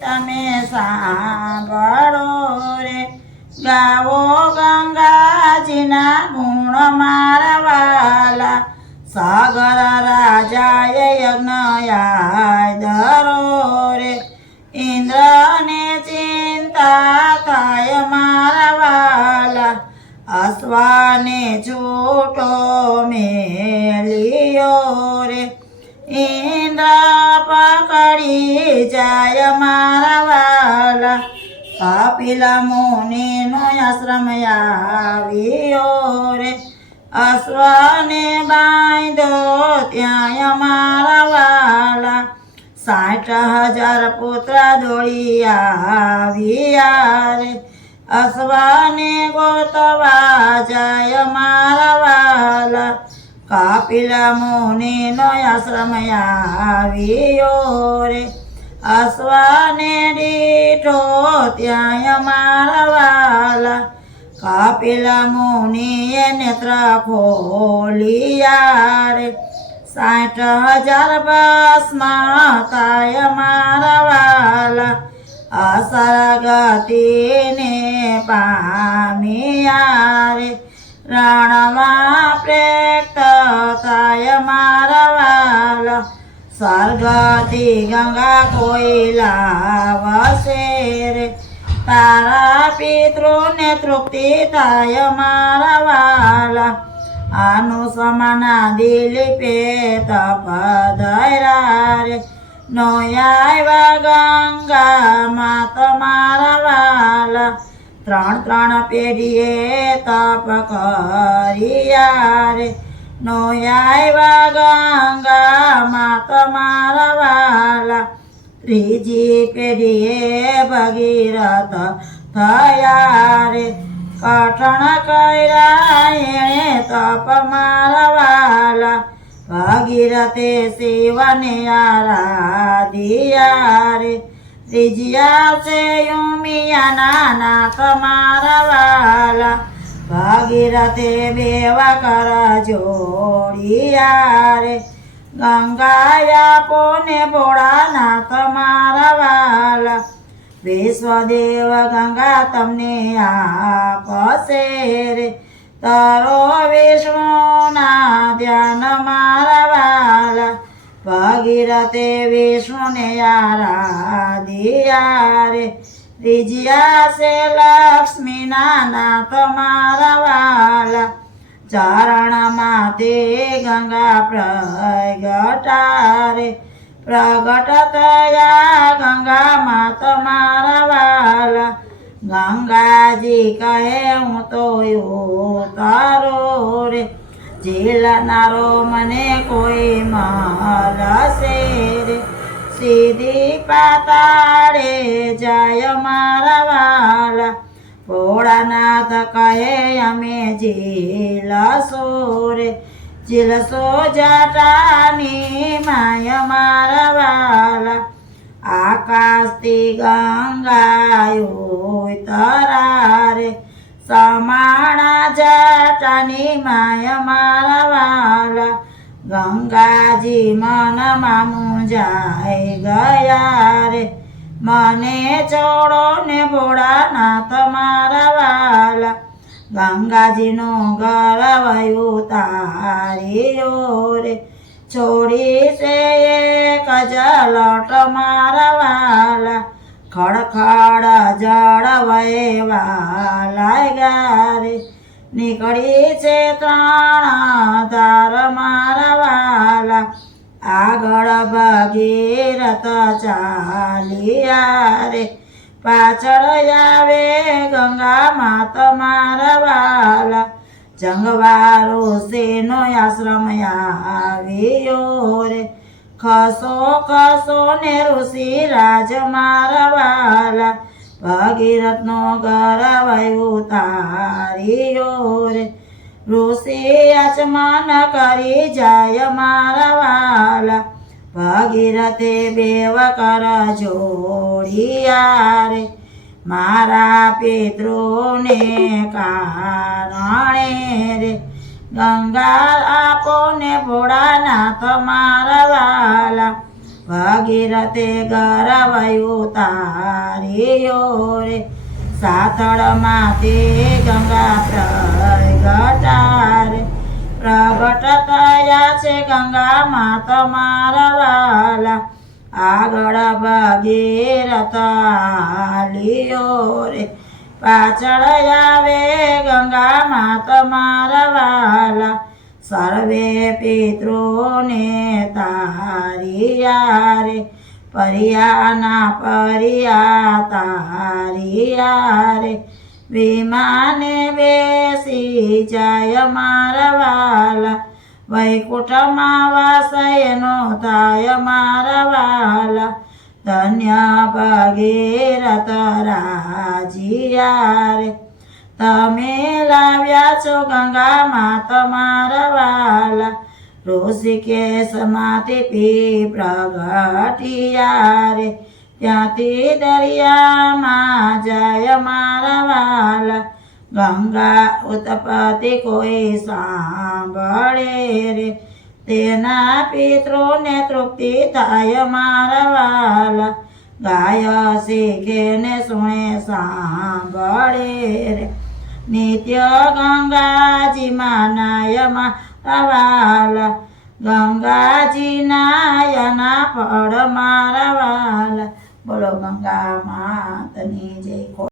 તમે સાંભળો રે, ગાવો ગંગાજીના ગુણ મારા વાલા. સાગર રાજાએ યજ્ઞ ધરો રે, ઇન્દ્રને ચિંતા થાય મારા વાલા. અશ્વાને છૂટો મેલિયો રે, ઇન્દ્ર પકડી જાય મારા વાલા. કપિલ મુનિનો આશ્રમ આવ્યો રે, અશ્વને બાંધ્યો ત્યાં મારા વાલા. 60,000 પુત્ર દોડી આવ્યા રે, અશ્વને ગોતવા જાય મારા વાલા. કપિલ મુનિનો આશ્રમ આવ્યો રે, અશ્વને દીઠો ત્યાં મારા વાલા. કપિલ મુનિએ નેત્ર ખોલિયા રે, 60,000 ભસ્મ થાય મારા વાલા. અસરગતિને પામ્યા રે, રણમાં પ્રેત થાય મારા વાલા. સ્વર્ગથી ગંગા કોઈ લાવશે રે, તારા પિતૃને તૃપ્તિ થાય મારા વાલા. આનું સમાના દિલીપે તપધર્યા રે, નો આવ્યા ગંગામાં તમારા વાલા. 3 પેઢીએ તપ કર્યા રે, નો આવ્યા ગંગામાં તમારા વાલા. 3જી પેઢીએ ભગીરથ થયા રે, કઠણ કર્યા એણે તપ મારા વાલા. ભગીરથે શિવને આરાધ્યા રે, 3જી છે ઉમિયાના નાથ મારા વાલા. ભગીરથે 2 કર જોડિયા રે, ગંગાયા પોને ભોળાનાથ મારા વાલા. વિશ્વદેવ ગંગા તમને આપશે રે, તરો વિષ્ણુના ધ્યાન મારા વાલા. ભગીરથે વિષ્ણુને આરાધ્યા રે, 3જી છે લક્ષ્મીના નાથ મારા વાલા. ચરણમાંથી ગંગા પ્રગટા રે, પ્રગટ થયા ગંગામાં તમારા વાલા. ગંગાજી કહે હું તો ઉતારો રે, ઝીલનારો મને કોઈ મળશે રે. સીધી પાતાળે જાય મારા વાલા. ભોળાનાથ કહે અમે ઝીલશો રે, ઝીલશો જટાની માય મારા વાલા. આકાશથી ગંગા ઉતરા રે, સમાણા જટાની માય મારા વાલા. ગંગાજી મનમાં મૂંઝાઈ ગયા રે, મને છોડો ને ભોળાનાથ મારા વાલા. ગંગાજીનો ગર્વ ઉતાર્યો રે, છોડી છે એક જલટ મારા વાલા. ખડખડ જળ વહેવા લાગ્યા રે, નીકળી છે 3 ધાર મારા વાલા. આગળ ભગીરથ ચાલ્યા રે, પાછળ આવે ગંગા માત મારા વાલા. જંગવારો શેનો આશ્રમ આવ્યો રે, ખસો ખસો ને ઋષિ રાજ મારા વાલા. ભગીરથનો ગર્વ ઉતાર્યો રે, ઋષિ આચમન કરી જાય મારા વાલા. ભગીરથે 2 કર જોડિયા રે, મારા પિતૃને કારણે રે. ગંગા આપો ને ભોળાનાથ મારા વાલા. ભગીરથે ગરવાયું તાર્યો રે સાથળમાં તે ગંગા પ્રગટા રે પ્રગટ થયા છે ગંગા માં તમારા વાલા આગળ ભગીરથ હાલ્યો રે પાછળ આવે ગંગા માં તમારા વાલા સર્વે પિતૃને તારિયા રે પરિયાના પરિયા તારિયા રે વિમાને બેસી જાય મારા વાલા વૈકુંઠમાં વાસયનો થાય મારા વાલા ધન્ય ભગીરથ રાજીયા રે તમે લાવ્યા છો ગંગામાં તમારા વાલા ઋષિકેશમાંથી પી પ્રગટિયા રે ત્યાંથી દરિયામાં જાય મારા વાલા ગંગા ઉત્પત્તિ કોઈ સાંભળે રે તેના પિતૃને તૃપ્તિ થાય મારા વાલા ગાય શીખે ને સુણે સાંભળે રે નિત્ય ગંગાજી નાય મારા વાલા ગંગાજી નાયના ફળ મારા વાલા બોલો ગંગા માતની જય.